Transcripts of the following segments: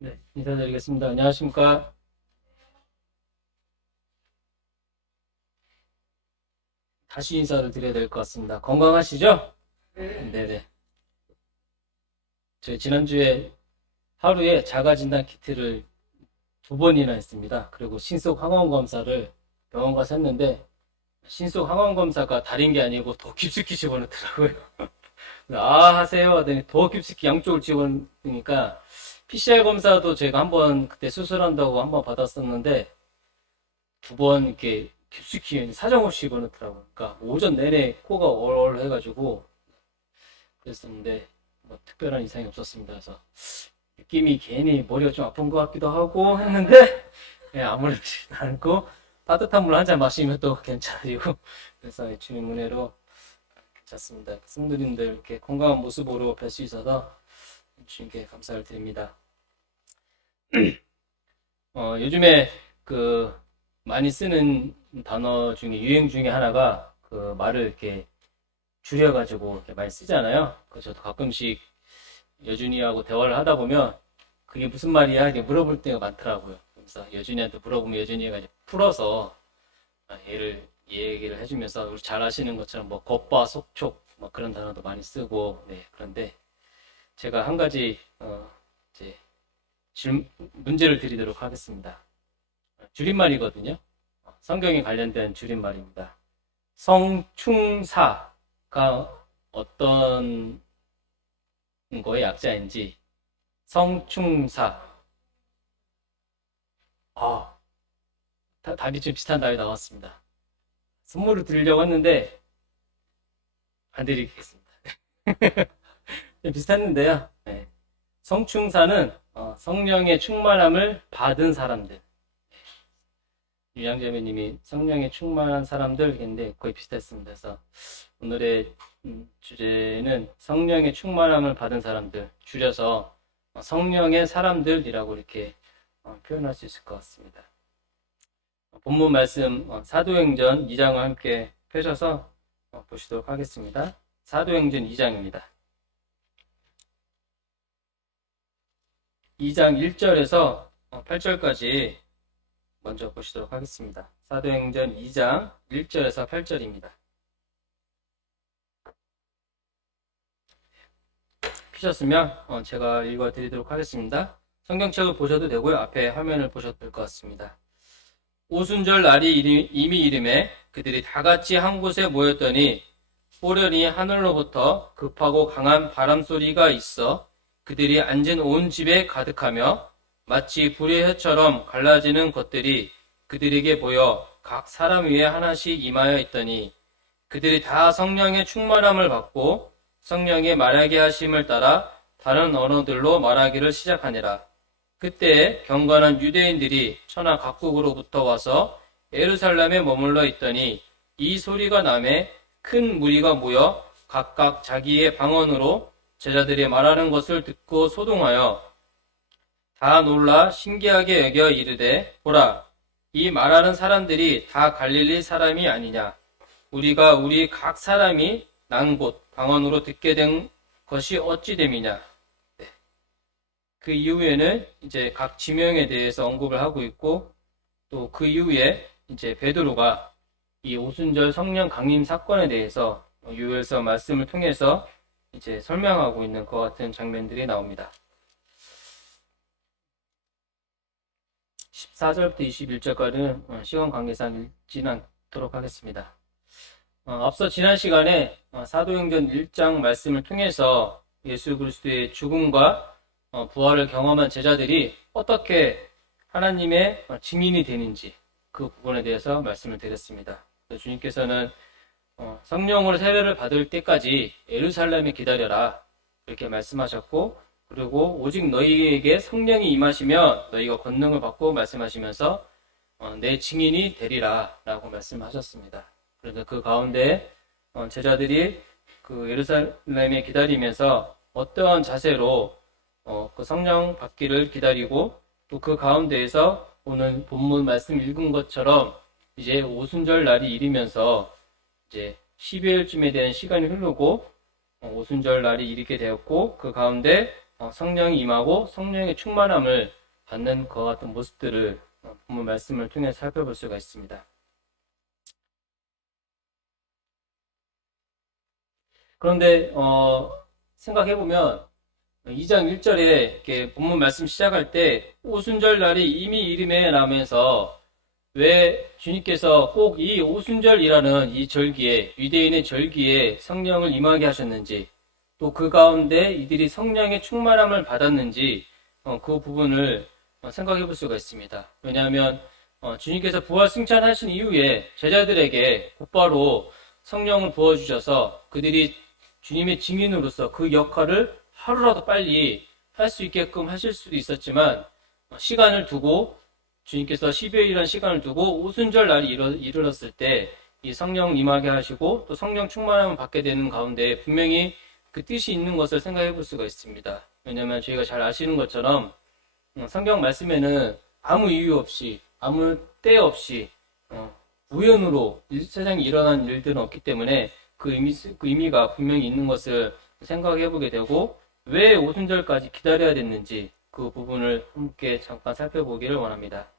네, 인사드리겠습니다. 안녕하십니까? 다시 인사를 드려야 될 것 같습니다. 건강하시죠? 네네. 저희 지난주에 하루에 자가진단 키트를 2번이나 했습니다. 그리고 신속 항원 검사를 병원 가서 했는데, 신속 항원 검사가 다른 게 아니고 더 깊숙이 집어넣더라고요. 하세요 하더니 더 깊숙이 양쪽을 집어넣으니까, PCR 검사도 제가 한번 그때 수술한다고 한번 받았었는데, 2번 이렇게 깊숙이 사정없이 집어넣더라고요. 그러니까 오전 내내 코가 얼얼 해가지고 그랬었는데 뭐 특별한 이상이 없었습니다. 그래서 느낌이 괜히 머리가 좀 아픈 것 같기도 하고 했는데 아무렇지도 않고 따뜻한 물 한 잔 마시면 또 괜찮아지고 그래서 주님 은혜로 괜찮습니다. 성도님들 이렇게 건강한 모습으로 뵐 수 있어서 주님께 감사를 드립니다. 요즘에 그 많이 쓰는 단어 중에 유행 중에 하나가 그 말을 이렇게 줄여가지고 이렇게 많이 쓰잖아요. 그래서 저도 가끔씩 여준이하고 대화를 하다 보면 그게 무슨 말이야? 이렇게 물어볼 때가 많더라고요. 그래서 여준이한테 물어보면 여준이가 이제 풀어서 얘기를 해주면서 우리 잘 아시는 것처럼 뭐 겉바 속촉 뭐 그런 단어도 많이 쓰고 네 그런데 제가 한 가지 이제 문제를 드리도록 하겠습니다. 줄임말이거든요. 성경에 관련된 줄임말입니다. 성충사가 어떤 거의 약자인지 성충사. 아, 답이 좀 비슷한 답이 나왔습니다. 선물을 드리려고 했는데 안 드리겠습니다. 좀 비슷했는데요. 네. 성충사는 성령의 충만함을 받은 사람들. 유양자매님이 성령에 충만한 사람들인데 거의 비슷했습니다. 그래서 오늘의 주제는 성령의 충만함을 받은 사람들, 줄여서 성령의 사람들이라고 이렇게 표현할 수 있을 것 같습니다. 본문 말씀 사도행전 2장을 함께 펴셔서 보시도록 하겠습니다. 사도행전 2장입니다. 2장 1절에서 8절까지 먼저 보시도록 하겠습니다. 사도행전 2장 1절에서 8절입니다. 피셨으면 제가 읽어드리도록 하겠습니다. 성경책을 보셔도 되고요. 앞에 화면을 보셔도 될 것 같습니다. 오순절 날이 이미 이름에 그들이 다 같이 한 곳에 모였더니 호련히 하늘로부터 급하고 강한 바람 소리가 있어 그들이 앉은 온 집에 가득하며 마치 불의 혀처럼 갈라지는 것들이 그들에게 보여 각 사람 위에 하나씩 임하여 있더니 그들이 다 성령의 충만함을 받고 성령의 말하게 하심을 따라 다른 언어들로 말하기를 시작하니라. 그때 경건한 유대인들이 천하 각국으로부터 와서 예루살렘에 머물러 있더니 이 소리가 나매 큰 무리가 모여 각각 자기의 방언으로 제자들이 말하는 것을 듣고 소동하여 다 놀라 신기하게 여겨 이르되 보라 이 말하는 사람들이 다 갈릴리 사람이 아니냐 우리가 우리 각 사람이 난 곳 방언으로 듣게 된 것이 어찌 됨이냐. 네. 그 이후에는 이제 각 지명에 대해서 언급을 하고 있고 또 그 이후에 이제 베드로가 이 오순절 성령 강림 사건에 대해서 유엘서 말씀을 통해서 이제 설명하고 있는 것 같은 장면들이 나옵니다. 14절부터 21절까지는 시간 관계상 읽지는 않도록 하겠습니다. 앞서 지난 시간에 사도행전 1장 말씀을 통해서 예수 그리스도의 죽음과 부활을 경험한 제자들이 어떻게 하나님의 증인이 되는지 그 부분에 대해서 말씀을 드렸습니다. 주님께서는 성령으로 세례를 받을 때까지 예루살렘에 기다려라 이렇게 말씀하셨고 그리고 오직 너희에게 성령이 임하시면 너희가 권능을 받고 말씀하시면서 내 증인이 되리라 라고 말씀하셨습니다. 그래서 그 가운데 제자들이 그 예루살렘에 기다리면서 어떠한 자세로 그 성령 받기를 기다리고 또 그 가운데에서 오늘 본문 말씀 읽은 것처럼 이제 오순절 날이 이르면서 이제 12일쯤에 대한 시간이 흐르고 오순절 날이 이르게 되었고 그 가운데 성령이 임하고 성령의 충만함을 받는 것 같은 모습들을 본문 말씀을 통해 살펴볼 수가 있습니다. 그런데 생각해보면 2장 1절에 이렇게 본문 말씀 시작할 때 오순절 날이 이미 이르매 라면서 왜 주님께서 꼭 이 오순절이라는 이 절기에, 유대인의 절기에 성령을 임하게 하셨는지, 또 그 가운데 이들이 성령의 충만함을 받았는지 그 부분을 생각해 볼 수가 있습니다. 왜냐하면 주님께서 부활 승천하신 이후에 제자들에게 곧바로 성령을 부어주셔서 그들이 주님의 증인으로서 그 역할을 하루라도 빨리 할 수 있게끔 하실 수도 있었지만 시간을 두고 주님께서 12일이라는 시간을 두고 오순절 날이 이르렀을 때 이 성령 임하게 하시고 또 성령 충만함을 받게 되는 가운데 분명히 그 뜻이 있는 것을 생각해 볼 수가 있습니다. 왜냐하면 저희가 잘 아시는 것처럼 성경 말씀에는 아무 이유 없이 아무 때 없이 우연으로 세상에 일어난 일들은 없기 때문에 그 의미가 분명히 있는 것을 생각해 보게 되고 왜 오순절까지 기다려야 됐는지 그 부분을 함께 잠깐 살펴보기를 원합니다.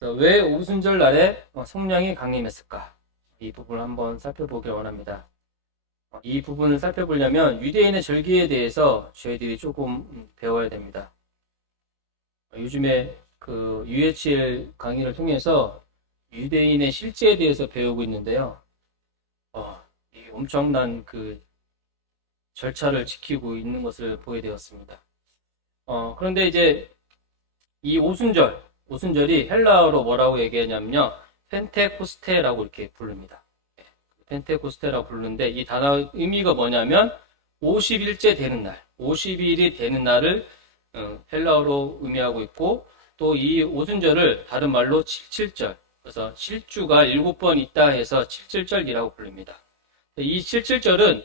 왜 오순절 날에 성령이 강림했을까? 이 부분을 한번 살펴보길 원합니다. 이 부분을 살펴보려면 유대인의 절기에 대해서 저희들이 조금 배워야 됩니다. 요즘에 그 UHL 강의를 통해서 유대인의 실제에 대해서 배우고 있는데요. 이 엄청난 그 절차를 지키고 있는 것을 보게 되었습니다. 그런데 이제 이 오순절이 헬라어로 뭐라고 얘기하냐면요. 펜테코스테라고 이렇게 부릅니다. 펜테코스테라고 부르는데 이 단어 의미가 뭐냐면 50일째 되는 날, 50일이 되는 날을 헬라어로 의미하고 있고 또 이 오순절을 다른 말로 77절, 그래서 7주가 7번 있다 해서 77절이라고 부릅니다. 이 77절은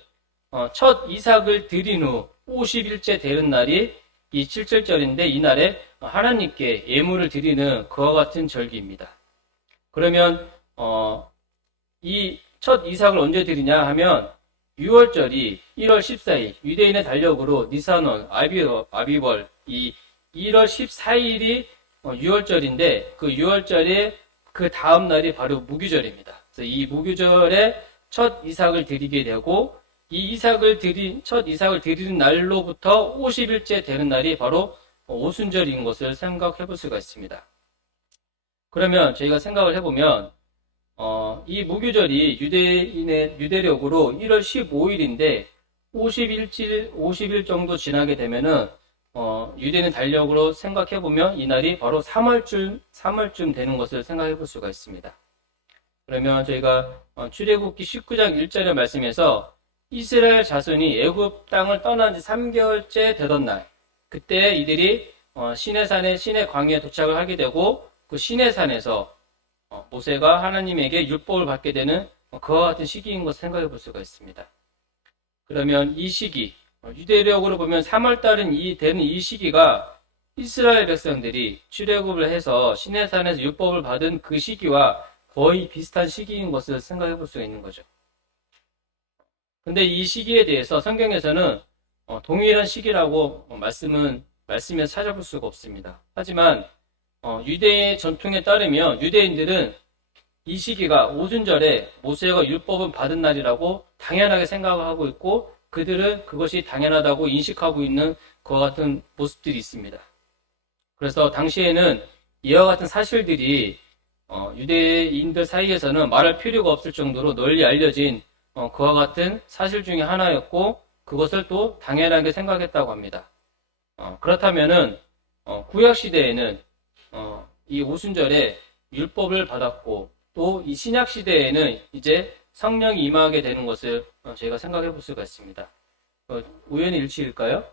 첫 이삭을 드린 후 50일째 되는 날이 이 77절인데 이날에 하나님께 예물을 드리는 그와 같은 절기입니다. 그러면 이 첫 이삭을 언제 드리냐 하면 6월절이 1월 14일 유대인의 달력으로 니산월, 아비벌 이 1월 14일이 6월절인데 그 6월절에 그 다음 날이 바로 무교절입니다. 그래서 이 무교절에 첫 이삭을 드리게 되고 이 첫 이삭을 드리는 날로부터 50일째 되는 날이 바로 오순절인 것을 생각해 볼 수가 있습니다. 그러면 저희가 생각을 해보면 이 무교절이 유대인의 유대력으로 1월 15일인데 50일 정도 지나게 되면은 유대인의 달력으로 생각해 보면 이 날이 바로 3월쯤 되는 것을 생각해 볼 수가 있습니다. 그러면 저희가 출애굽기 19장 1절의 말씀에서 이스라엘 자손이 애굽 땅을 떠난 지 3개월째 되던 날, 그때 이들이 시내산에 시내 광야에 도착을 하게 되고 그 시내산에서 모세가 하나님에게 율법을 받게 되는 그와 같은 시기인 것을 생각해 볼 수가 있습니다. 그러면 이 시기, 유대력으로 보면 3월달은 되는 이 시기가 이스라엘 백성들이 출애굽을 해서 시내산에서 율법을 받은 그 시기와 거의 비슷한 시기인 것을 생각해 볼 수가 있는 거죠. 근데 이 시기에 대해서 성경에서는 동일한 시기라고 말씀에서 찾아볼 수가 없습니다. 하지만 유대의 전통에 따르면 유대인들은 이 시기가 오순절에 모세가 율법을 받은 날이라고 당연하게 생각하고 있고 그들은 그것이 당연하다고 인식하고 있는 그와 같은 모습들이 있습니다. 그래서 당시에는 이와 같은 사실들이 유대인들 사이에서는 말할 필요가 없을 정도로 널리 알려진 그와 같은 사실 중에 하나였고 그것을 또 당연하게 생각했다고 합니다. 그렇다면은 구약 시대에는 이 오순절에 율법을 받았고 또 이 신약 시대에는 이제 성령이 임하게 되는 것을 저희가 생각해 볼 수가 있습니다. 우연의 일치일까요?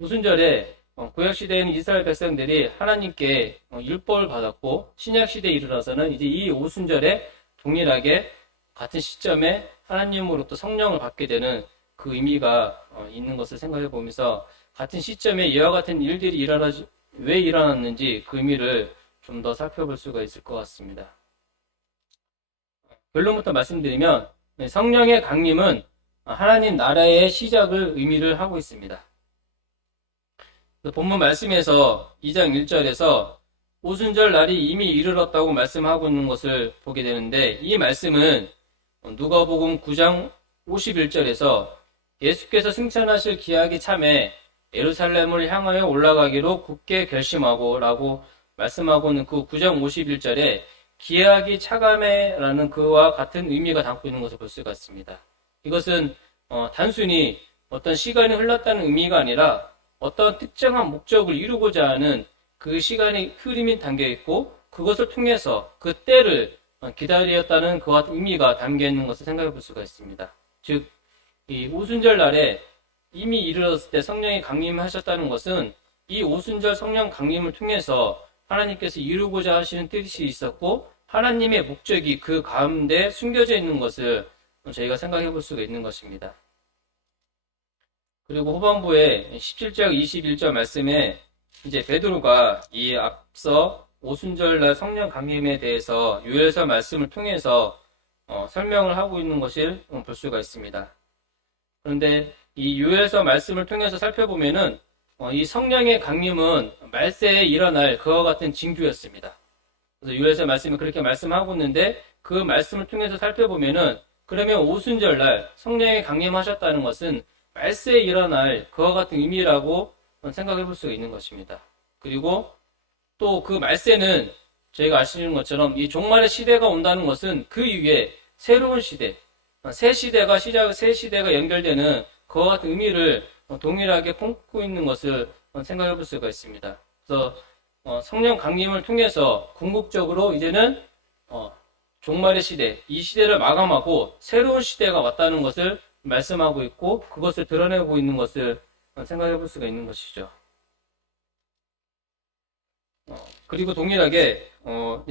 오순절에 구약 시대에는 이스라엘 백성들이 하나님께 율법을 받았고 신약 시대에 이르러서는 이제 이 오순절에 동일하게 같은 시점에 하나님으로부터 성령을 받게 되는 그 의미가 있는 것을 생각해 보면서 같은 시점에 이와 같은 일들이 왜 일어났는지 그 의미를 좀 더 살펴볼 수가 있을 것 같습니다. 결론부터 말씀드리면 성령의 강림은 하나님 나라의 시작을 의미를 하고 있습니다. 본문 말씀에서 2장 1절에서 오순절 날이 이미 이르렀다고 말씀하고 있는 것을 보게 되는데, 이 말씀은 누가복음 9장 51절에서 예수께서 승천하실 기약이 참에 예루살렘을 향하여 올라가기로 굳게 결심하고 라고 말씀하고 있는 그 9장 51절에 기약이 차감해라는 그와 같은 의미가 담고 있는 것을 볼 수가 있습니다. 이것은 단순히 어떤 시간이 흘렀다는 의미가 아니라 어떤 특정한 목적을 이루고자 하는 그 시간의 흐름이 담겨 있고, 그것을 통해서 그 때를 기다렸다는 그와 같은 의미가 담겨 있는 것을 생각해 볼 수가 있습니다. 즉, 이 오순절 날에 이미 이르렀을 때 성령이 강림하셨다는 것은 이 오순절 성령 강림을 통해서 하나님께서 이루고자 하시는 뜻이 있었고, 하나님의 목적이 그 가운데 숨겨져 있는 것을 저희가 생각해 볼 수가 있는 것입니다. 그리고 후반부에 17절 21절 말씀에 이제 베드로가 이 앞서 오순절날 성령 강림에 대해서 요엘서 말씀을 통해서 설명을 하고 있는 것을 볼 수가 있습니다. 그런데 이 요엘서 말씀을 통해서 살펴보면은 이 성령의 강림은 말세에 일어날 그와 같은 징조였습니다. 그래서 요엘서 말씀이 그렇게 말씀하고 있는데, 그 말씀을 통해서 살펴보면은 그러면 오순절날 성령이 강림하셨다는 것은 말세에 일어날 그와 같은 의미라고 생각해 볼 수가 있는 것입니다. 그리고 또 그 말세는 저희가 아시는 것처럼 이 종말의 시대가 온다는 것은 그 이후에 새로운 시대, 새 시대가 연결되는 그와 같은 의미를 동일하게 품고 있는 것을 생각해 볼 수가 있습니다. 그래서 성령 강림을 통해서 궁극적으로 이제는 종말의 시대, 이 시대를 마감하고 새로운 시대가 왔다는 것을 말씀하고 있고, 그것을 드러내고 있는 것을 생각해 볼 수가 있는 것이죠. 그리고 동일하게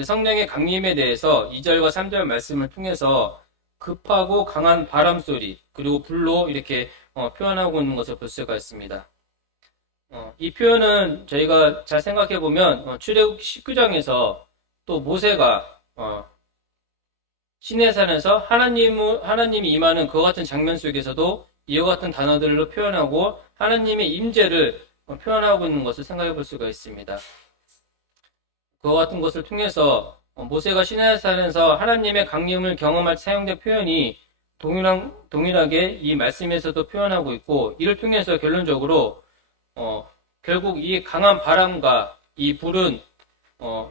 성령의 강림에 대해서 2절과 3절 말씀을 통해서 급하고 강한 바람 소리, 그리고 불로 이렇게 표현하고 있는 것을 볼 수가 있습니다. 이 표현은 저희가 잘 생각해 보면 출애굽 19장에서 또 모세가 시내산에서 하나님이 임하는 그와 같은 장면 속에서도 이와 같은 단어들로 표현하고 하나님의 임재를 표현하고 있는 것을 생각해 볼 수가 있습니다. 그와 같은 것을 통해서 모세가 시내산에서 하나님의 강림을 경험할 사용된 표현이 동일하게 이 말씀에서도 표현하고 있고, 이를 통해서 결론적으로 결국 이 강한 바람과 이 불은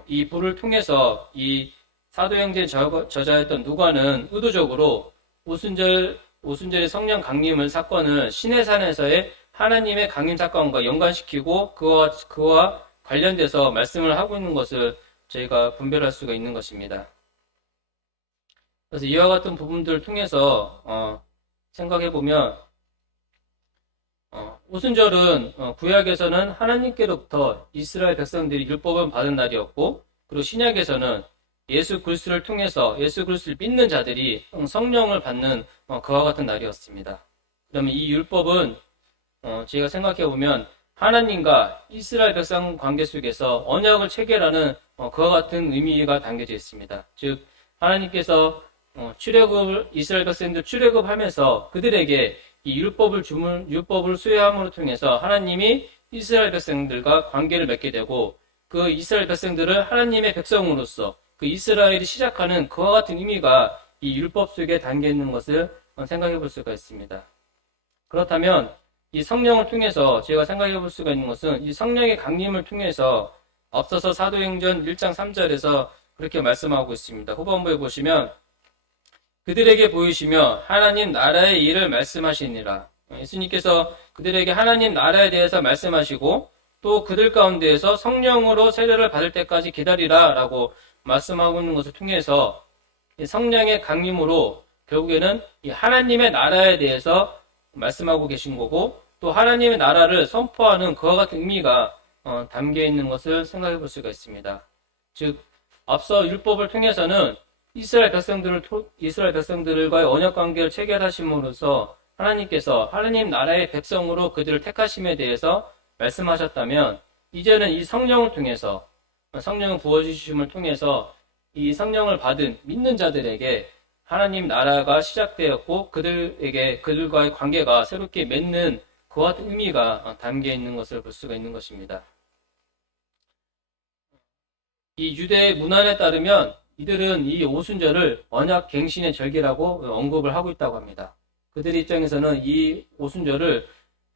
이 불을 통해서 이 사도행전 저자였던 누가는 의도적으로 오순절의 성령 강림을 사건을 시내산에서의 하나님의 강림 사건과 연관시키고 그와 관련돼서 말씀을 하고 있는 것을 저희가 분별할 수가 있는 것입니다. 그래서 이와 같은 부분들을 통해서 생각해 보면 오순절은 구약에서는 하나님께로부터 이스라엘 백성들이 율법을 받은 날이었고, 그리고 신약에서는 예수 그리스도를 통해서 예수 그리스도를 믿는 자들이 성령을 받는 그와 같은 날이었습니다. 그러면 이 율법은 저희가 생각해 보면 하나님과 이스라엘 백성 관계 속에서 언약을 체결하는 그와 같은 의미가 담겨져 있습니다. 즉 하나님께서 이스라엘 백성들 출애굽하면서 그들에게 이 율법을 수여함으로 통해서 하나님이 이스라엘 백성들과 관계를 맺게 되고, 그 이스라엘 백성들을 하나님의 백성으로서 그 이스라엘이 시작하는 그와 같은 의미가 이 율법 속에 담겨 있는 것을 생각해 볼 수가 있습니다. 그렇다면 이 성령을 통해서 제가 생각해 볼 수가 있는 것은 이 성령의 강림을 통해서 앞서서 사도행전 1장 3절에서 그렇게 말씀하고 있습니다. 후반부에 보시면 그들에게 보이시며 하나님 나라의 일을 말씀하시니라. 예수님께서 그들에게 하나님 나라에 대해서 말씀하시고, 또 그들 가운데에서 성령으로 세례를 받을 때까지 기다리라 라고 말씀하고 있는 것을 통해서 성령의 강림으로 결국에는 이 하나님의 나라에 대해서 말씀하고 계신 거고, 또 하나님의 나라를 선포하는 그와 같은 의미가 담겨 있는 것을 생각해 볼 수가 있습니다. 즉 앞서 율법을 통해서는 이스라엘 백성들과의 언약 관계를 체결하심으로써 하나님께서 하나님 나라의 백성으로 그들을 택하심에 대해서 말씀하셨다면, 이제는 이 성령을 통해서, 성령을 부어주심을 통해서 이 성령을 받은 믿는 자들에게 하나님 나라가 시작되었고 그들과의 관계가 새롭게 맺는 그와 같은 의미가 담겨 있는 것을 볼 수가 있는 것입니다. 이 유대 문안에 따르면 이들은 이 오순절을 언약 갱신의 절기라고 언급을 하고 있다고 합니다. 그들의 입장에서는 이 오순절을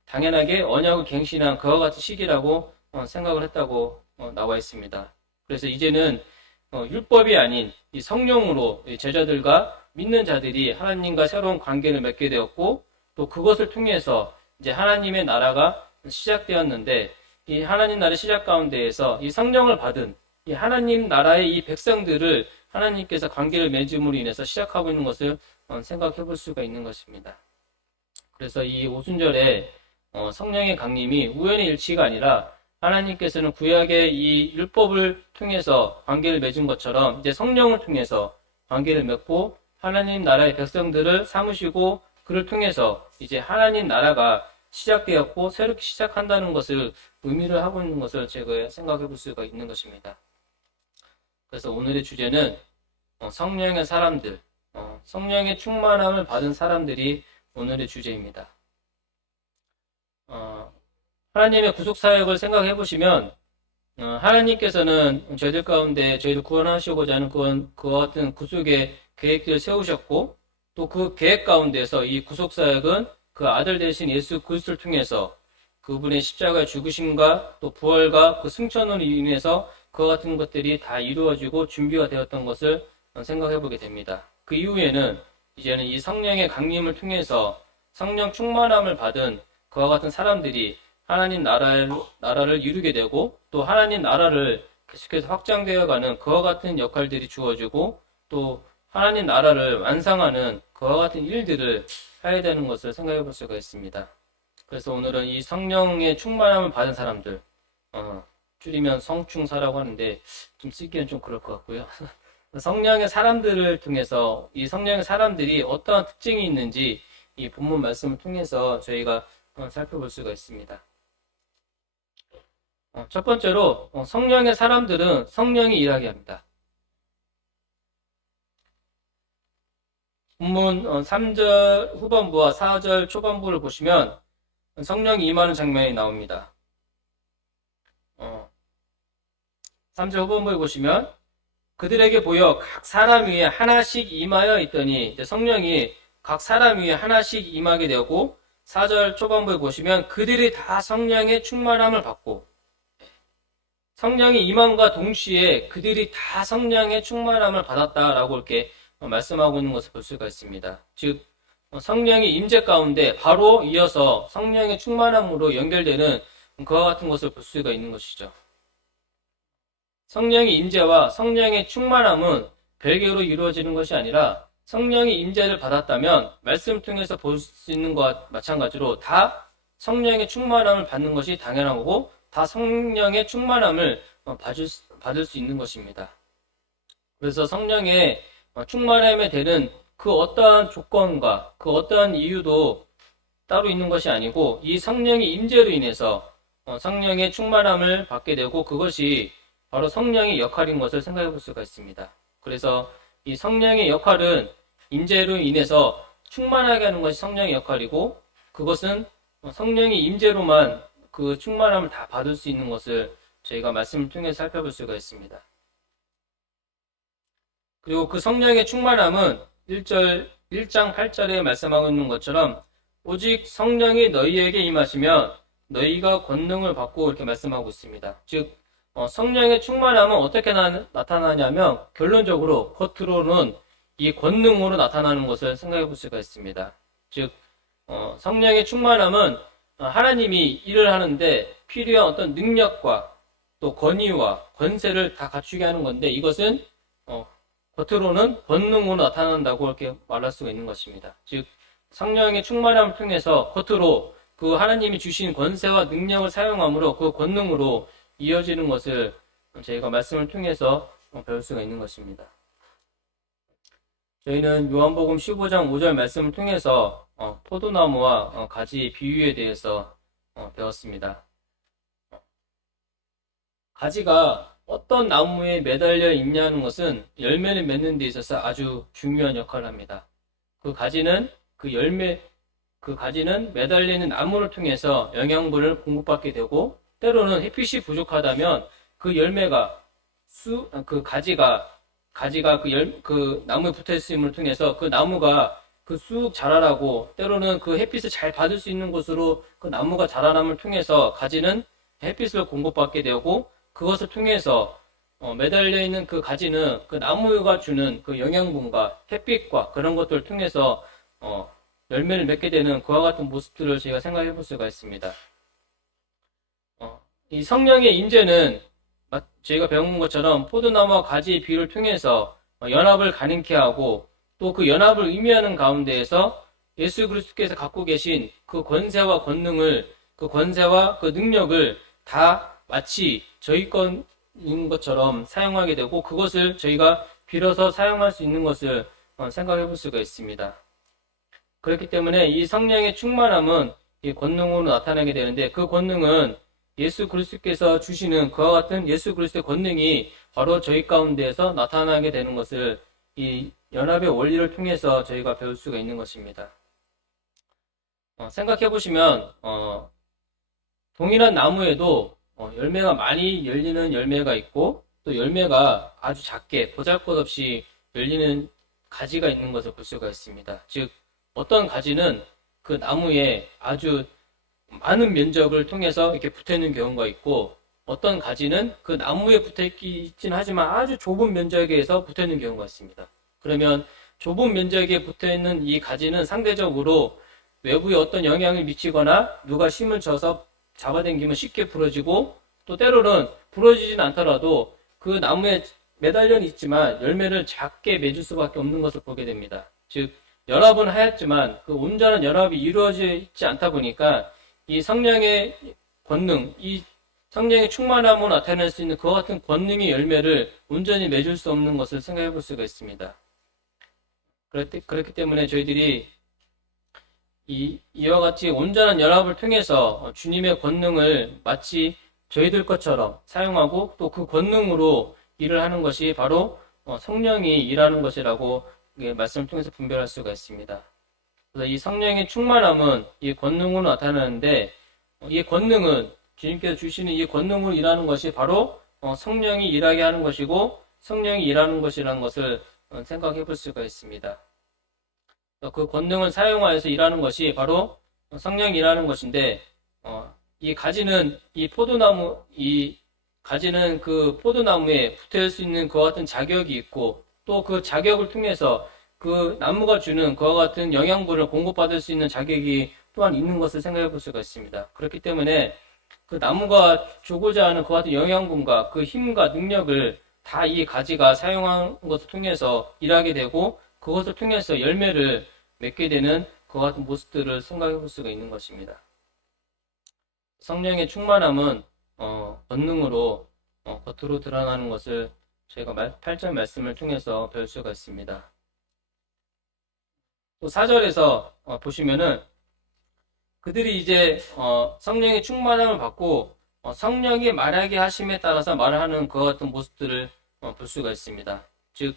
당연하게 언약을 갱신한 그와 같은 시기라고 생각을 했다고 나와 있습니다. 그래서 이제는 율법이 아닌 이 성령으로 제자들과 믿는 자들이 하나님과 새로운 관계를 맺게 되었고, 또 그것을 통해서 이제 하나님의 나라가 시작되었는데, 이 하나님 나라 시작 가운데에서 이 성령을 받은 이 하나님 나라의 이 백성들을 하나님께서 관계를 맺음으로 인해서 시작하고 있는 것을 생각해 볼 수가 있는 것입니다. 그래서 이 오순절에 성령의 강림이 우연의 일치가 아니라 하나님께서는 구약의 이 율법을 통해서 관계를 맺은 것처럼 이제 성령을 통해서 관계를 맺고 하나님 나라의 백성들을 삼으시고 그를 통해서 이제 하나님 나라가 시작되었고 새롭게 시작한다는 것을 의미를 하고 있는 것을 제가 생각해 볼 수가 있는 것입니다. 그래서 오늘의 주제는 성령의 사람들, 성령의 충만함을 받은 사람들이 오늘의 주제입니다. 하나님의 구속사역을 생각해 보시면 하나님께서는 저희들 가운데 저희를 구원하시고자 하는 그와 같은 구속의 계획들을 세우셨고, 또 그 계획 가운데서 이 구속사역은 그 아들 되신 예수 그리스도를 통해서 그분의 십자가의 죽으심과 또 부활과 그 승천으로 인해서 그와 같은 것들이 다 이루어지고 준비가 되었던 것을 생각해 보게 됩니다. 그 이후에는 이제는 이 성령의 강림을 통해서 성령 충만함을 받은 그와 같은 사람들이 하나님 나라를 이루게 되고, 또 하나님 나라를 계속해서 확장되어가는 그와 같은 역할들이 주어지고, 또 하나님 나라를 완성하는 그와 같은 일들을 해야 되는 것을 생각해 볼 수가 있습니다. 그래서 오늘은 이 성령의 충만함을 받은 사람들, 줄이면 성충사라고 하는데 좀 쓰기엔 좀 그럴 것 같고요. 성령의 사람들을 통해서 이 성령의 사람들이 어떠한 특징이 있는지 이 본문 말씀을 통해서 저희가 살펴볼 수가 있습니다. 첫 번째로 성령의 사람들은 성령이 일하게 합니다. 본문 3절 후반부와 4절 초반부를 보시면 성령이 임하는 장면이 나옵니다. 3절 후반부에 보시면 그들에게 보여 각 사람 위에 하나씩 임하여 있더니 성령이 각 사람 위에 하나씩 임하게 되고, 4절 초반부에 보시면 그들이 다 성령의 충만함을 받고, 성령이 임함과 동시에 그들이 다 성령의 충만함을 받았다라고 이렇게 말씀하고 있는 것을 볼 수가 있습니다. 즉 성령의 임재 가운데 바로 이어서 성령의 충만함으로 연결되는 그와 같은 것을 볼 수가 있는 것이죠. 성령의 임재와 성령의 충만함은 별개로 이루어지는 것이 아니라 성령의 임재를 받았다면 말씀을 통해서 볼 수 있는 것과 마찬가지로 다 성령의 충만함을 받는 것이 당연한 거고, 다 성령의 충만함을 받을 수 있는 것입니다. 그래서 성령의 충만함에 되는 그 어떠한 조건과 그 어떠한 이유도 따로 있는 것이 아니고, 이 성령의 임재로 인해서 성령의 충만함을 받게 되고, 그것이 바로 성령의 역할인 것을 생각해 볼 수가 있습니다. 그래서 이 성령의 역할은 임재로 인해서 충만하게 하는 것이 성령의 역할이고, 그것은 성령의 임재로만 그 충만함을 다 받을 수 있는 것을 저희가 말씀을 통해 살펴볼 수가 있습니다. 그리고 그 성령의 충만함은 1장 8절에 말씀하고 있는 것처럼 오직 성령이 너희에게 임하시면 너희가 권능을 받고 이렇게 말씀하고 있습니다. 즉 성령의 충만함은 어떻게 나타나냐면 결론적으로 겉으로는 이 권능으로 나타나는 것을 생각해 볼 수가 있습니다. 즉 성령의 충만함은 하나님이 일을 하는데 필요한 어떤 능력과 또 권위와 권세를 다 갖추게 하는 건데, 이것은 겉으로는 권능으로 나타난다고 이렇게 말할 수가 있는 것입니다. 즉 성령의 충만함을 통해서 겉으로 그 하나님이 주신 권세와 능력을 사용함으로 그 권능으로 이어지는 것을 저희가 말씀을 통해서 배울 수가 있는 것입니다. 저희는 요한복음 15장 5절 말씀을 통해서 포도나무와 가지 비유에 대해서 배웠습니다. 가지가 어떤 나무에 매달려 있냐는 것은 열매를 맺는 데 있어서 아주 중요한 역할을 합니다. 그 가지는 그 가지는 매달려 있는 나무를 통해서 영양분을 공급받게 되고, 때로는 햇빛이 부족하다면 그 열매가 그 가지가 그 나무에 붙어 있음을 통해서 그 나무가 그 쑥 자라라고, 때로는 그 햇빛을 잘 받을 수 있는 곳으로 그 나무가 자라남을 통해서 가지는 햇빛을 공급받게 되고, 그것을 통해서 매달려 있는 그 가지는 그 나무가 주는 그 영양분과 햇빛과 그런 것들을 통해서 열매를 맺게 되는 그와 같은 모습들을 저희가 생각해 볼 수가 있습니다. 이 성령의 임재는 저희가 배운 것처럼 포도나무와 가지의 비유를 통해서 연합을 가능케 하고, 또 그 연합을 의미하는 가운데에서 예수 그리스도께서 갖고 계신 그 권세와 권능을, 그 권세와 그 능력을 다 마치 저희 것인 것처럼 사용하게 되고, 그것을 저희가 빌어서 사용할 수 있는 것을 생각해 볼 수가 있습니다. 그렇기 때문에 이 성령의 충만함은 이 권능으로 나타나게 되는데, 그 권능은 예수 그리스도께서 주시는 그와 같은 예수 그리스도의 권능이 바로 저희 가운데에서 나타나게 되는 것을 이 연합의 원리를 통해서 저희가 배울 수가 있는 것입니다. 생각해 보시면 동일한 나무에도 열매가 많이 열리는 열매가 있고, 또 열매가 아주 작게 보잘것없이 열리는 가지가 있는 것을 볼 수가 있습니다. 즉, 어떤 가지는 그 나무에 아주 많은 면적을 통해서 이렇게 붙어 있는 경우가 있고, 어떤 가지는 그 나무에 붙어 있긴 하지만 아주 좁은 면적에서 붙어 있는 경우가 있습니다. 그러면 좁은 면적에 붙어 있는 이 가지는 상대적으로 외부에 어떤 영향을 미치거나 누가 힘을 줘서 잡아당기면 쉽게 부러지고, 또 때로는 부러지진 않더라도 그 나무에 매달려 있지만 열매를 작게 맺을 수밖에 없는 것을 보게 됩니다. 즉, 연합은 하였지만 그 온전한 연합이 이루어져 있지 않다 보니까 이 성령의 권능, 이 성령의 충만함으로 나타낼 수 있는 그와 같은 권능의 열매를 온전히 맺을 수 없는 것을 생각해 볼 수가 있습니다. 그렇기 때문에 저희들이 이와 같이 온전한 연합을 통해서 주님의 권능을 마치 저희들 것처럼 사용하고, 또 그 권능으로 일을 하는 것이 바로 성령이 일하는 것이라고 말씀을 통해서 분별할 수가 있습니다. 그래서 이 성령의 충만함은 이 권능으로 나타나는데, 이 권능은 주님께서 주시는 이 권능으로 일하는 것이 바로 성령이 일하게 하는 것이고, 성령이 일하는 것이라는 것을 생각해 볼 수가 있습니다. 그 권능을 사용하여서 일하는 것이 바로 성령이 일하는 것인데, 이 가지는 가지는 그 포도나무에 붙어 있을 수 있는 그와 같은 자격이 있고, 또 그 자격을 통해서 그 나무가 주는 그와 같은 영양분을 공급받을 수 있는 자격이 또한 있는 것을 생각해 볼 수가 있습니다. 그렇기 때문에 그 나무가 주고자 하는 그와 같은 영양분과 그 힘과 능력을 다 이 가지가 사용한 것을 통해서 일하게 되고, 그것을 통해서 열매를 맺게 되는 그와 같은 모습들을 생각해 볼 수가 있는 것입니다. 성령의 충만함은 권능으로 겉으로 드러나는 것을 저희가 8절 말씀을 통해서 배울 수가 있습니다. 또 4절에서 보시면은 그들이 이제 성령의 충만함을 받고 성령이 말하게 하심에 따라서 말하는 그와 같은 모습들을 볼 수가 있습니다. 즉,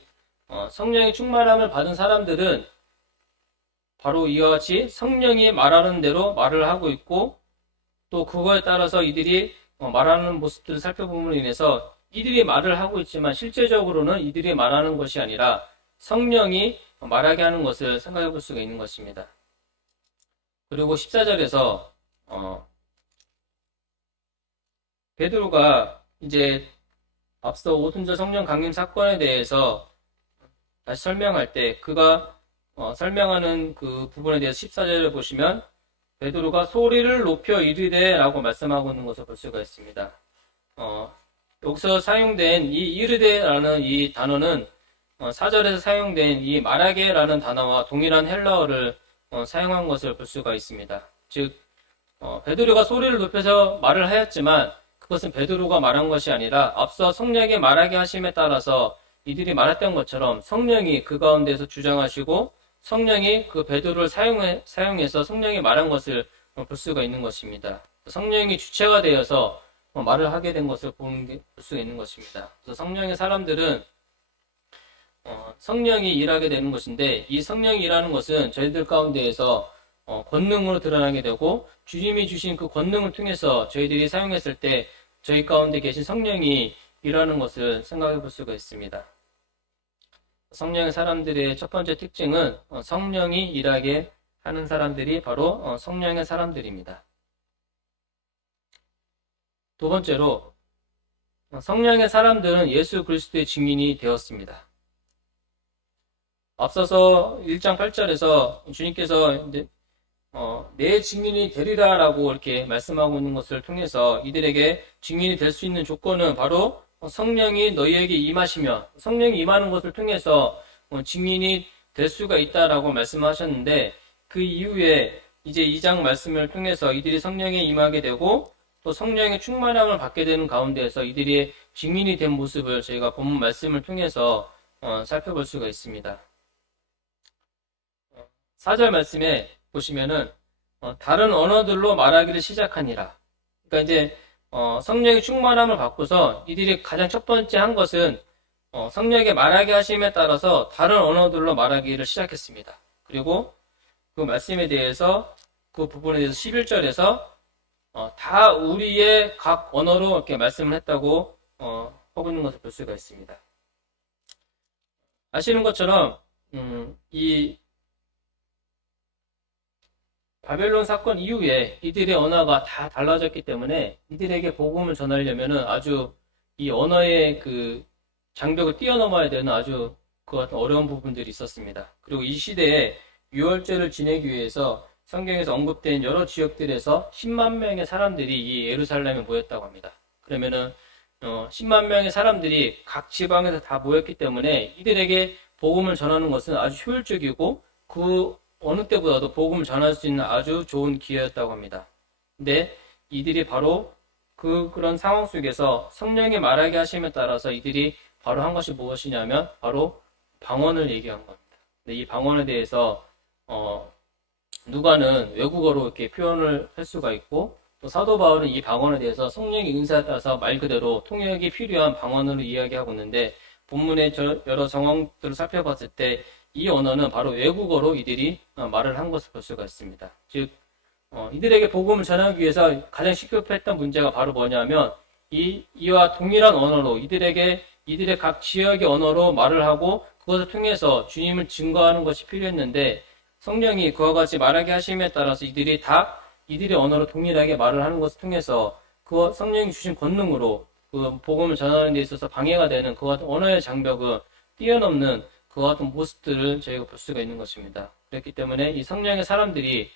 성령의 충만함을 받은 사람들은 바로 이와 같이 성령이 말하는 대로 말을 하고 있고, 또 그거에 따라서 이들이 말하는 모습들을 살펴봄으로 인해서 이들이 말을 하고 있지만 실제적으로는 이들이 말하는 것이 아니라 성령이 말하게 하는 것을 생각해 볼 수가 있는 것입니다. 그리고 14절에서 베드로가 이제 앞서 오순절 성령 강림 사건에 대해서 다시 설명할 때 그가 설명하는 그 부분에 대해서 14절을 보시면 베드로가 소리를 높여 이르되 라고 말씀하고 있는 것을 볼 수가 있습니다. 여기서 사용된 이 이르되라는 이 단어는 4절에서 사용된 이 말하게라는 단어와 동일한 헬라어를 사용한 것을 볼 수가 있습니다. 즉, 베드로가 소리를 높여서 말을 하였지만 그것은 베드로가 말한 것이 아니라 앞서 성령이 말하게 하심에 따라서 이들이 말했던 것처럼 성령이 그 가운데서 주장하시고 성령이 그 베드로를 사용해서 성령이 말한 것을 볼 수가 있는 것입니다. 성령이 주체가 되어서 말을 하게 된 것을 볼 수가 있는 것입니다. 그래서 성령의 사람들은 성령이 일하게 되는 것인데, 이 성령이 일하는 것은 저희들 가운데에서 권능으로 드러나게 되고, 주님이 주신 그 권능을 통해서 저희들이 사용했을 때 저희 가운데 계신 성령이 일하는 것을 생각해 볼 수가 있습니다. 성령의 사람들의 첫 번째 특징은 성령이 일하게 하는 사람들이 바로 성령의 사람들입니다. 두 번째로, 성령의 사람들은 예수 그리스도의 증인이 되었습니다. 앞서서 1장 8절에서 주님께서 내 증인이 되리라 라고 이렇게 말씀하고 있는 것을 통해서 이들에게 증인이 될 수 있는 조건은 바로 성령이 너희에게 임하시며, 성령이 임하는 것을 통해서 증인이 될 수가 있다라고 말씀하셨는데, 그 이후에 이제 2장 말씀을 통해서 이들이 성령에 임하게 되고 또 성령의 충만함을 받게 되는 가운데에서 이들이 증인이 된 모습을 저희가 본문 말씀을 통해서 살펴볼 수가 있습니다. 4절 말씀에 보시면은 다른 언어들로 말하기를 시작하니라. 그러니까 이제 성령의 충만함을 받고서 이들이 가장 첫 번째 한 것은 성령에게 말하게 하심에 따라서 다른 언어들로 말하기를 시작했습니다. 그리고 그 말씀에 대해서, 그 부분에 대해서 11절에서 다 우리의 각 언어로 이렇게 말씀을 했다고 하고 있는 것을 볼 수가 있습니다. 아시는 것처럼 이 바벨론 사건 이후에 이들의 언어가 다 달라졌기 때문에 이들에게 복음을 전하려면은 아주 이 언어의 그 장벽을 뛰어넘어야 되는 아주 그 같은 어려운 부분들이 있었습니다. 그리고 이 시대에 유월절을 지내기 위해서 성경에서 언급된 여러 지역들에서 10만 명의 사람들이 이 예루살렘에 모였다고 합니다. 그러면은 10만 명의 사람들이 각 지방에서 다 모였기 때문에 이들에게 복음을 전하는 것은 아주 효율적이고 그 어느 때보다도 복음을 전할 수 있는 아주 좋은 기회였다고 합니다. 근데 이들이 바로 그런 상황 속에서 성령이 말하게 하심에 따라서 이들이 바로 한 것이 무엇이냐면 바로 방언을 얘기한 겁니다. 근데 이 방언에 대해서 누가는 외국어로 이렇게 표현을 할 수가 있고, 또 사도 바울은 이 방언에 대해서 성령의 은사에 따라서 말 그대로 통역이 필요한 방언으로 이야기하고 있는데, 본문의 여러 정황들을 살펴봤을 때 이 언어는 바로 외국어로 이들이 말을 한 것을 볼 수가 있습니다. 즉 이들에게 복음을 전하기 위해서 가장 시급했던 문제가 바로 뭐냐면 이와 동일한 언어로 이들의 각 지역의 언어로 말을 하고 그것을 통해서 주님을 증거하는 것이 필요했는데, 성령이 그와 같이 말하게 하심에 따라서 이들이 다 이들의 언어로 동일하게 말을 하는 것을 통해서 그 성령이 주신 권능으로 그 복음을 전하는 데 있어서 방해가 되는 그 같은 언어의 장벽을 뛰어넘는 그 같은 모습들을 저희가 볼 수가 있는 것입니다. 그렇기 때문에 이 성령의 사람들이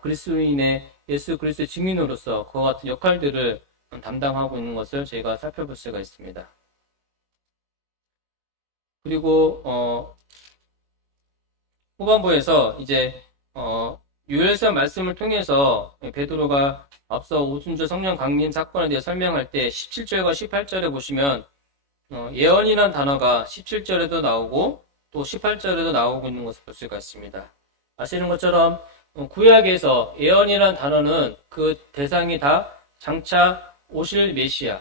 그리스도인의 예수 그리스도의 증인으로서 그와 같은 역할들을 담당하고 있는 것을 저희가 살펴볼 수가 있습니다. 그리고 후반부에서 이제 유엘서 말씀을 통해서 베드로가 앞서 오순절 성령 강림 사건에 대해 설명할 때 17절과 18절에 보시면 예언이라는 단어가 17절에도 나오고 또 18절에도 나오고 있는 것을 볼 수가 있습니다. 아시는 것처럼 구약에서 예언이라는 단어는 그 대상이 다 장차 오실 메시아,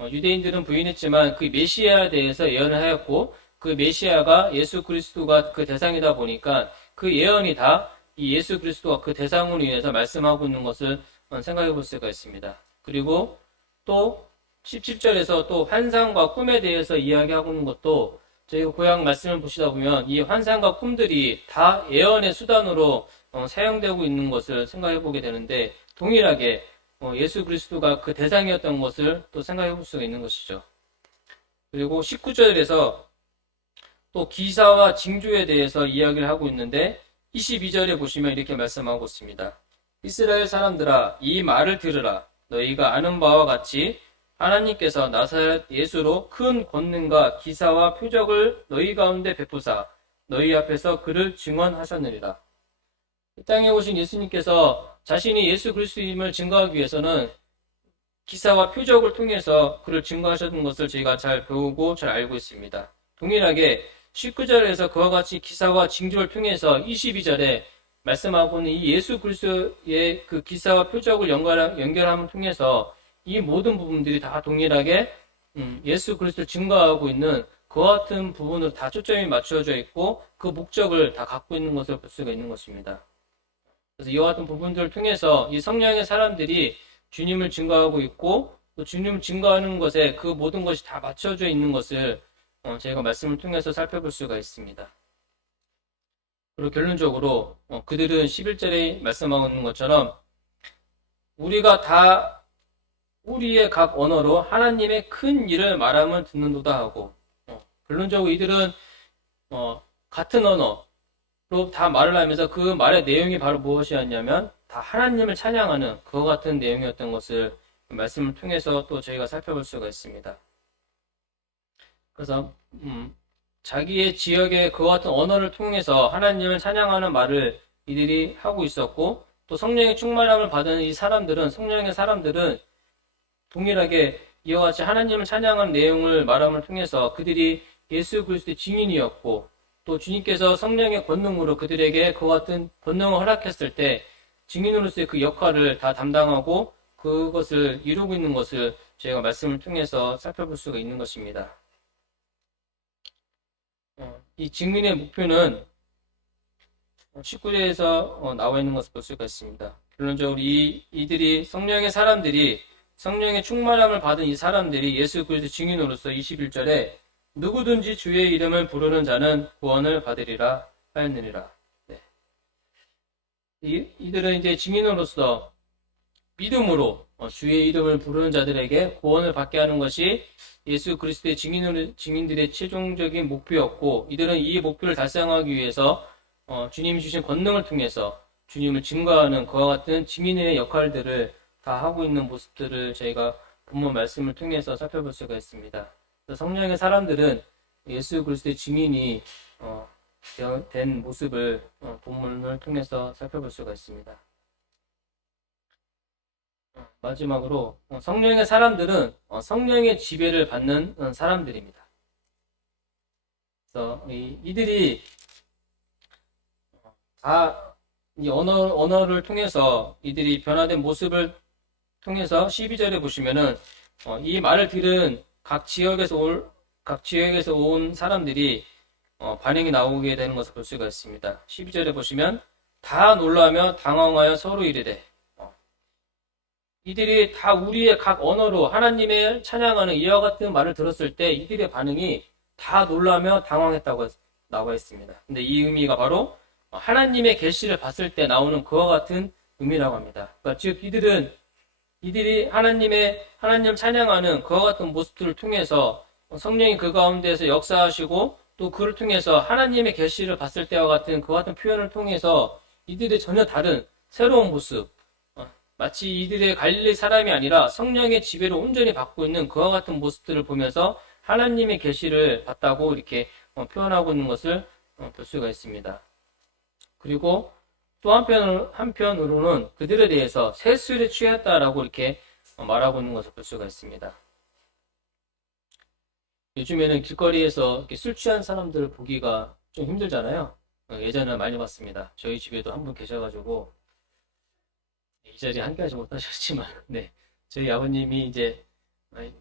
유대인들은 부인했지만 그 메시아에 대해서 예언을 하였고, 그 메시아가 예수 그리스도가 그 대상이다 보니까 그 예언이 다 이 예수 그리스도가 그 대상으로 인해서 말씀하고 있는 것을 생각해 볼 수가 있습니다. 그리고 또 17절에서 또 환상과 꿈에 대해서 이야기하고 있는 것도 저희가 구약 말씀을 보시다 보면 이 환상과 꿈들이 다 예언의 수단으로 사용되고 있는 것을 생각해 보게 되는데, 동일하게 예수 그리스도가 그 대상이었던 것을 또 생각해 볼 수가 있는 것이죠. 그리고 19절에서 또 기사와 징조에 대해서 이야기를 하고 있는데 22절에 보시면 이렇게 말씀하고 있습니다. 이스라엘 사람들아, 이 말을 들으라. 너희가 아는 바와 같이 하나님께서 나사렛 예수로 큰 권능과 기사와 표적을 너희 가운데 베푸사 너희 앞에서 그를 증언하셨느니라. 이 땅에 오신 예수님께서 자신이 예수 그리스도임을 증거하기 위해서는 기사와 표적을 통해서 그를 증거하셨던 것을 저희가 잘 배우고 잘 알고 있습니다. 동일하게 19절에서 그와 같이 기사와 징조를 통해서 22절에 말씀하고는 이 예수 그리스도의 그 기사와 표적을 연결함을 통해서 이 모든 부분들이 다 동일하게 예수 그리스도를 증거하고 있는 그와 같은 부분으로 다 초점이 맞춰져 있고 그 목적을 다 갖고 있는 것을 볼 수가 있는 것입니다. 그래서 이와 같은 부분들을 통해서 이 성령의 사람들이 주님을 증거하고 있고 또 주님을 증거하는 것에 그 모든 것이 다 맞춰져 있는 것을 저희가 말씀을 통해서 살펴볼 수가 있습니다. 그리고 결론적으로 그들은 11절에 말씀하고 있는 것처럼 우리가 다 우리의 각 언어로 하나님의 큰 일을 말하면 듣는도다 하고 결론적으로 이들은 같은 언어로 다 말을 하면서 그 말의 내용이 바로 무엇이었냐면 다 하나님을 찬양하는 그와 같은 내용이었던 것을 말씀을 통해서 또 저희가 살펴볼 수가 있습니다. 그래서 자기의 지역의 그와 같은 언어를 통해서 하나님을 찬양하는 말을 이들이 하고 있었고 또 성령의 충만함을 받은 이 사람들은 성령의 사람들은 동일하게 이와 같이 하나님을 찬양하는 내용을 말함을 통해서 그들이 예수 그리스도의 증인이었고 또 주님께서 성령의 권능으로 그들에게 그와 같은 권능을 허락했을 때 증인으로서의 그 역할을 다 담당하고 그것을 이루고 있는 것을 저희가 말씀을 통해서 살펴볼 수가 있는 것입니다. 이 증인의 목표는 19절에서 나와 있는 것을 볼 수가 있습니다. 결론적으로 이들이 성령의 사람들이 성령의 충만함을 받은 이 사람들이 예수 그리스도 증인으로서 21절에 누구든지 주의 이름을 부르는 자는 구원을 받으리라 하였느니라. 네. 이들은 이제 증인으로서 믿음으로 주의 이름을 부르는 자들에게 구원을 받게 하는 것이 예수 그리스도의 증인들의 최종적인 목표였고 이들은 이 목표를 달성하기 위해서 주님이 주신 권능을 통해서 주님을 증거하는 그와 같은 증인의 역할들을 다 하고 있는 모습들을 저희가 본문 말씀을 통해서 살펴볼 수가 있습니다. 성령의 사람들은 예수 그리스도의 증인이 된 모습을 본문을 통해서 살펴볼 수가 있습니다. 마지막으로 성령의 사람들은 성령의 지배를 받는 사람들입니다. 그래서 이들이 다 이 언어를 통해서 이들이 변화된 모습을 통해서 12절에 보시면은 이 말을 들은 각 지역에서 온 사람들이 반응이 나오게 되는 것을 볼 수가 있습니다. 12절에 보시면 다 놀라며 당황하여 서로 이르되 이들이 다 우리의 각 언어로 하나님의 찬양하는 이와 같은 말을 들었을 때 이들의 반응이 다 놀라며 당황했다고 나와 있습니다. 근데 이 의미가 바로 하나님의 계시를 봤을 때 나오는 그와 같은 의미라고 합니다. 그러니까 즉 이들이 하나님을 찬양하는 그와 같은 모습들을 통해서 성령이 그 가운데에서 역사하시고 또 그를 통해서 하나님의 계시를 봤을 때와 같은 그와 같은 표현을 통해서 이들의 전혀 다른 새로운 모습 마치 이들의 갈릴리 사람이 아니라 성령의 지배를 온전히 받고 있는 그와 같은 모습들을 보면서 하나님의 계시를 봤다고 이렇게 표현하고 있는 것을 볼 수가 있습니다. 그리고 또 한편으로는 그들에 대해서 새술에 취했다라고 이렇게 말하고 있는 것을 볼 수가 있습니다. 요즘에는 길거리에서 이렇게 술 취한 사람들을 보기가 좀 힘들잖아요. 예전에는 많이 봤습니다. 저희 집에도 한 분 계셔가지고 이 자리에 함께하지 못하셨지만, 네, 저희 아버님이 이제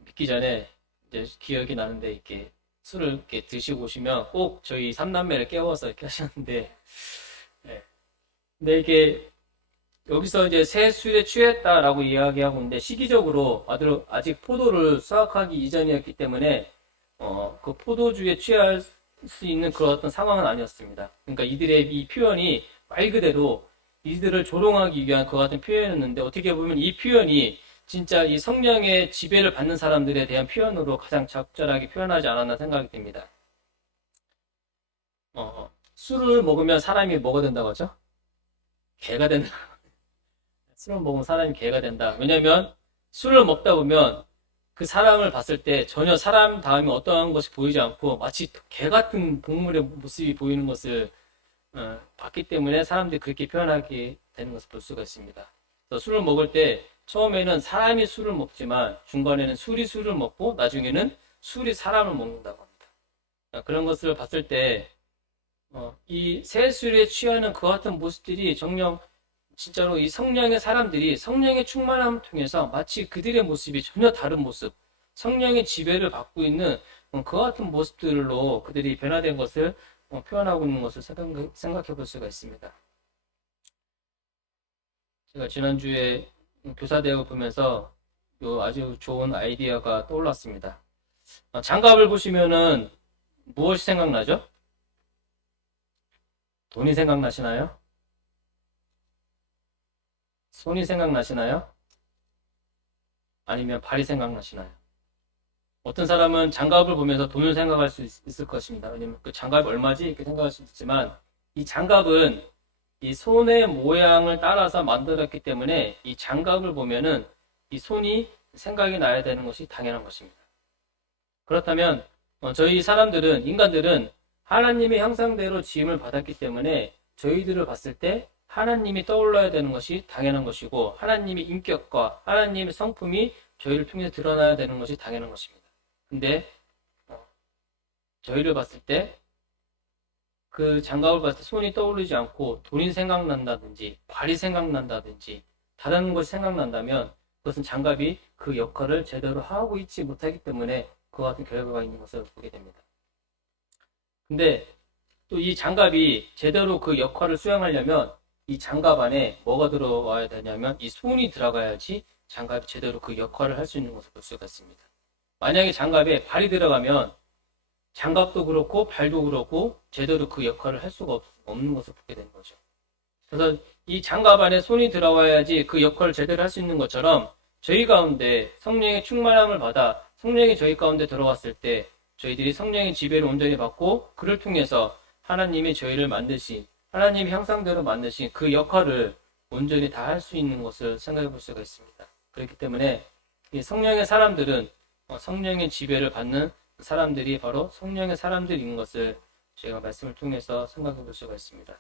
믿기 전에 이제 기억이 나는데 이렇게 술을 이렇게 드시고 오시면 꼭 저희 삼남매를 깨워서 이렇게 하셨는데, 네. 근데 이게 여기서 이제 새 술에 취했다라고 이야기하고 있는데 시기적으로 아직 포도를 수확하기 이전이었기 때문에 그 포도주에 취할 수 있는 그런 어떤 상황은 아니었습니다. 그러니까 이들의 이 표현이 말 그대로 이들을 조롱하기 위한 그 같은 표현이었는데 어떻게 보면 이 표현이 진짜 이 성령의 지배를 받는 사람들에 대한 표현으로 가장 적절하게 표현하지 않았나 생각이 듭니다. 술을 먹으면 사람이 뭐가 된다고 하죠? 개가 된다. 술을 먹으면 사람이 개가 된다. 왜냐면 술을 먹다 보면 그 사람을 봤을 때 전혀 사람 다음에 어떠한 것이 보이지 않고 마치 개 같은 동물의 모습이 보이는 것을 봤기 때문에 사람들이 그렇게 표현하게 되는 것을 볼 수가 있습니다. 그래서 술을 먹을 때 처음에는 사람이 술을 먹지만 중간에는 술이 술을 먹고 나중에는 술이 사람을 먹는다고 합니다. 그런 것을 봤을 때 이 새 술에 취하는 그 같은 모습들이 정녕 진짜로 이 성령의 사람들이 성령의 충만함을 통해서 마치 그들의 모습이 전혀 다른 모습, 성령의 지배를 받고 있는 그와 같은 모습들로 그들이 변화된 것을 표현하고 있는 것을 생각해 볼 수가 있습니다. 제가 지난주에 교사대학을 보면서 아주 좋은 아이디어가 떠올랐습니다. 장갑을 보시면은 무엇이 생각나죠? 돈이 생각나시나요? 손이 생각나시나요? 아니면 발이 생각나시나요? 어떤 사람은 장갑을 보면서 돈을 생각할 수 있을 것입니다. 왜냐면 그 장갑이 얼마지? 이렇게 생각할 수 있지만 이 장갑은 이 손의 모양을 따라서 만들었기 때문에 이 장갑을 보면은 이 손이 생각이 나야 되는 것이 당연한 것입니다. 그렇다면 저희 사람들은, 인간들은 하나님의 형상대로 지음을 받았기 때문에 저희들을 봤을 때 하나님이 떠올라야 되는 것이 당연한 것이고 하나님의 인격과 하나님의 성품이 저희를 통해서 드러나야 되는 것이 당연한 것입니다. 근데 저희를 봤을 때 그 장갑을 봤을 때 손이 떠오르지 않고 돈이 생각난다든지 발이 생각난다든지 다른 것이 생각난다면 그것은 장갑이 그 역할을 제대로 하고 있지 못하기 때문에 그와 같은 결과가 있는 것을 보게 됩니다. 근데 또 이 장갑이 제대로 그 역할을 수행하려면 이 장갑 안에 뭐가 들어와야 되냐면 이 손이 들어가야지 장갑이 제대로 그 역할을 할 수 있는 것을 볼 수가 있습니다. 만약에 장갑에 발이 들어가면 장갑도 그렇고 발도 그렇고 제대로 그 역할을 할 수가 없는 것을 보게 되는 거죠. 그래서 이 장갑 안에 손이 들어와야지 그 역할을 제대로 할 수 있는 것처럼 저희 가운데 성령의 충만함을 받아 성령이 저희 가운데 들어왔을 때 저희들이 성령의 지배를 온전히 받고 그를 통해서 하나님이 저희를 만드신 하나님의 형상대로 만드신 그 역할을 온전히 다 할 수 있는 것을 생각해 볼 수가 있습니다. 그렇기 때문에 이 성령의 사람들은 성령의 지배를 받는 사람들이 바로 성령의 사람들인 것을 제가 말씀을 통해서 생각해 볼 수가 있습니다.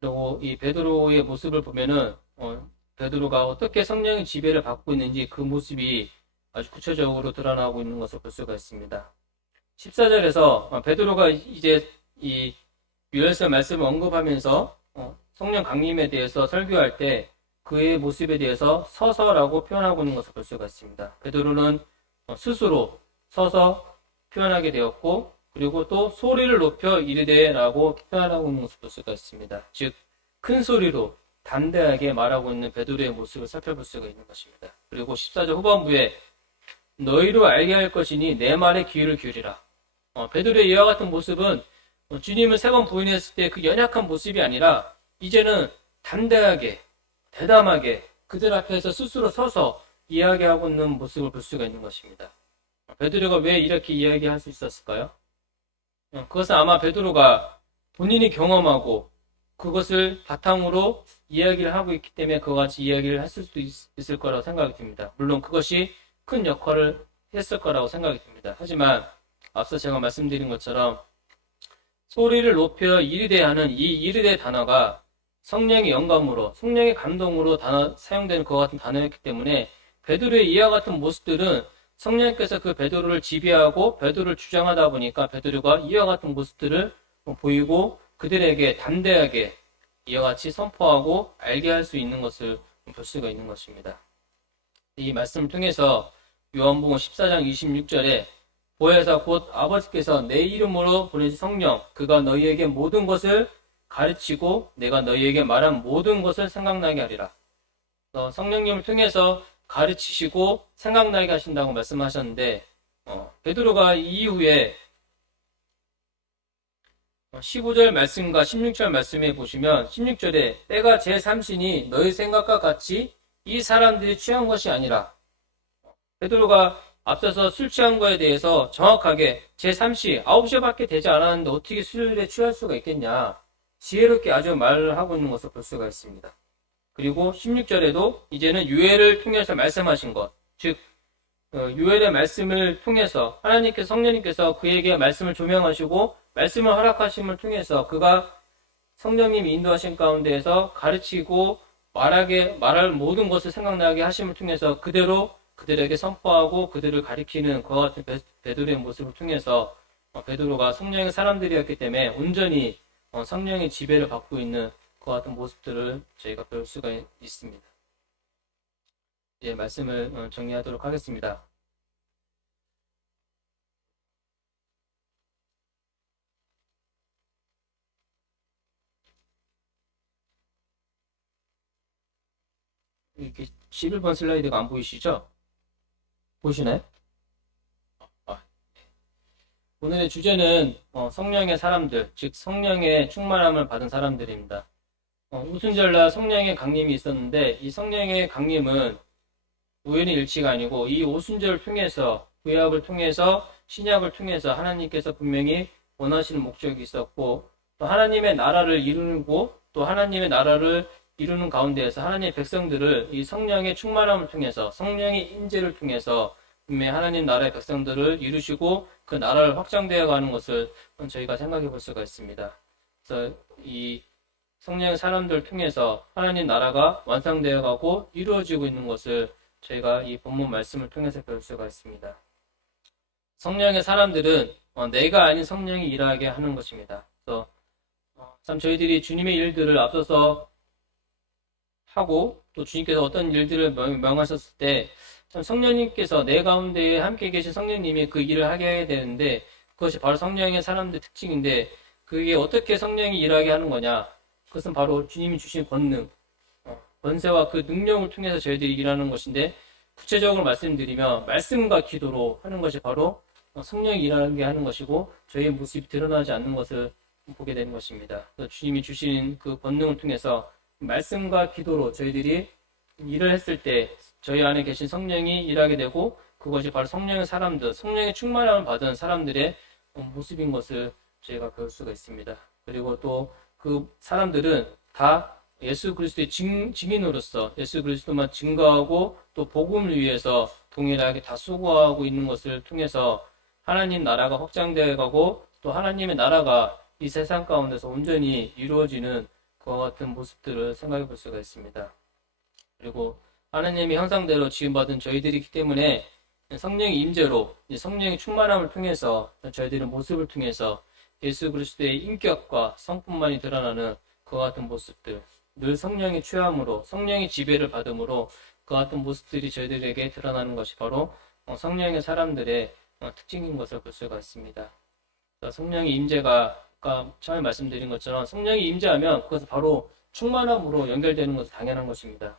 그리고 이 베드로의 모습을 보면은 베드로가 어떻게 성령의 지배를 받고 있는지 그 모습이 아주 구체적으로 드러나고 있는 것을 볼 수가 있습니다. 14절에서 베드로가 이제 이 유월절 말씀을 언급하면서 성령 강림에 대해서 설교할 때 그의 모습에 대해서 서서라고 표현하고 있는 것을 볼 수가 있습니다. 베드로는 스스로 서서 표현하게 되었고 그리고 또 소리를 높여 이르되라고 표현하고 있는 것을 볼 수가 있습니다. 즉 큰 소리로 담대하게 말하고 있는 베드로의 모습을 살펴볼 수가 있는 것입니다. 그리고 14절 후반부에 너희로 알게 할 것이니 내 말에 귀를 기울이라. 베드로의 이와 같은 모습은 주님을 3번 부인했을 때 그 연약한 모습이 아니라 이제는 담대하게 대담하게 그들 앞에서 스스로 서서 이야기하고 있는 모습을 볼 수가 있는 것입니다. 베드로가 왜 이렇게 이야기할 수 있었을까요? 그것은 아마 베드로가 본인이 경험하고 그것을 바탕으로 이야기를 하고 있기 때문에 그와 같이 이야기를 했을 수도 있을 거라고 생각이 듭니다. 물론 그것이 큰 역할을 했을 거라고 생각이 듭니다. 하지만 앞서 제가 말씀드린 것처럼 소리를 높여 이르되 하는 이 이르되 단어가 성령의 영감으로 성령의 감동으로 사용되는 그와 같은 단어였기 때문에 베드로의 이와 같은 모습들은 성령께서 그 베드로를 지배하고 베드로를 주장하다 보니까 베드로가 이와 같은 모습들을 보이고 그들에게 담대하게 이와 같이 선포하고 알게 할 수 있는 것을 볼 수가 있는 것입니다. 이 말씀을 통해서 요한복음 14장 26절에 보혜사 곧 아버지께서 내 이름으로 보내신 성령 그가 너희에게 모든 것을 가르치고 내가 너희에게 말한 모든 것을 생각나게 하리라. 성령님을 통해서 가르치시고 생각나게 하신다고 말씀하셨는데 베드로가 이후에 15절 말씀과 16절 말씀에 보시면 16절에 때가 제3시니 너희 생각과 같이 이 사람들이 취한 것이 아니라 베드로가 앞서서 술 취한 거에 대해서 정확하게 제3시 9시밖에 되지 않았는데 어떻게 술에 취할 수가 있겠냐 지혜롭게 아주 말을 하고 있는 것을 볼 수가 있습니다. 그리고 16절에도 이제는 유엘을 통해서 말씀하신 것, 즉 유엘의 말씀을 통해서 하나님께서 성령님께서 그에게 말씀을 조명하시고 말씀을 허락하심을 통해서 그가 성령님이 인도하신 가운데에서 가르치고 말할 모든 것을 생각나게 하심을 통해서 그대로 그들에게 선포하고 그들을 가리키는 그와 같은 베드로의 모습을 통해서 베드로가 성령의 사람들이었기 때문에 온전히 성령의 지배를 받고 있는 그와 같은 모습들을 저희가 배울 수가 있습니다. 이제 말씀을 정리하도록 하겠습니다. 이렇게 11번 슬라이드가 안 보이시죠? 보시나요? 아, 오늘의 주제는 성령의 사람들, 즉 성령의 충만함을 받은 사람들입니다. 오순절날 성령의 강림이 있었는데 이 성령의 강림은 우연의 일치가 아니고 이 오순절을 통해서 구약을 통해서 신약을 통해서 하나님께서 분명히 원하시는 목적이 있었고 또 하나님의 나라를 이루고 또 하나님의 나라를 이루는 가운데에서 하나님의 백성들을 이 성령의 충만함을 통해서 성령의 임재를 통해서 분명히 하나님 나라의 백성들을 이루시고 그 나라를 확장되어 가는 것을 저희가 생각해 볼 수가 있습니다. 그래서 이 성령의 사람들을 통해서 하나님 나라가 완성되어 가고 이루어지고 있는 것을 저희가 이 본문 말씀을 통해서 배울 수가 있습니다. 성령의 사람들은 내가 아닌 성령이 일하게 하는 것입니다. 그래서 참 저희들이 주님의 일들을 앞서서 하고 또 주님께서 어떤 일들을 명하셨을 때 참 성령님께서 내 가운데 함께 계신 성령님이 그 일을 하게 해야 되는데 그것이 바로 성령의 사람들의 특징인데 그게 어떻게 성령이 일하게 하는 거냐? 그것은 바로 주님이 주신 권능, 권세와 그 능력을 통해서 저희들이 일하는 것인데 구체적으로 말씀드리면 말씀과 기도로 하는 것이 바로 성령이 일하게 하는 것이고 저희의 모습이 드러나지 않는 것을 보게 되는 것입니다. 주님이 주신 그 권능을 통해서 말씀과 기도로 저희들이 일을 했을 때 저희 안에 계신 성령이 일하게 되고 그것이 바로 성령의 사람들, 성령의 충만함을 받은 사람들의 모습인 것을 저희가 배울 수가 있습니다. 그리고 또 그 사람들은 다 예수 그리스도의 증인으로서 예수 그리스도만 증거하고 또 복음을 위해서 동일하게 다 수고하고 있는 것을 통해서 하나님 나라가 확장되어 가고 또 하나님의 나라가 이 세상 가운데서 온전히 이루어지는 그와 같은 모습들을 생각해 볼 수가 있습니다. 그리고 하나님의 형상대로 지음받은 저희들이기 때문에 성령의 임재로 성령의 충만함을 통해서 저희들의 모습을 통해서 예수 그리스도의 인격과 성품만이 드러나는 그와 같은 모습들, 늘 성령의 취함으로 성령의 지배를 받음으로 그와 같은 모습들이 저희들에게 드러나는 것이 바로 성령의 사람들의 특징인 것을 볼 수가 있습니다. 성령의 임재가 아까 처음에 말씀드린 것처럼 성령이 임재하면 그것은 바로 충만함으로 연결되는 것은 당연한 것입니다.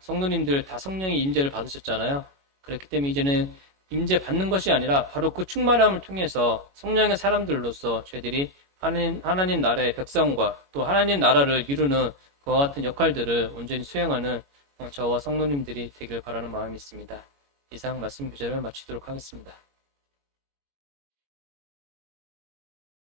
성도님들 다 성령의 임재를 받으셨잖아요. 그렇기 때문에 이제는 임재 받는 것이 아니라 바로 그 충만함을 통해서 성령의 사람들로서 저희들이 하나님 나라의 백성과 또 하나님 나라를 이루는 그와 같은 역할들을 온전히 수행하는 저와 성도님들이 되길 바라는 마음이 있습니다. 이상 말씀 교제를 마치도록 하겠습니다.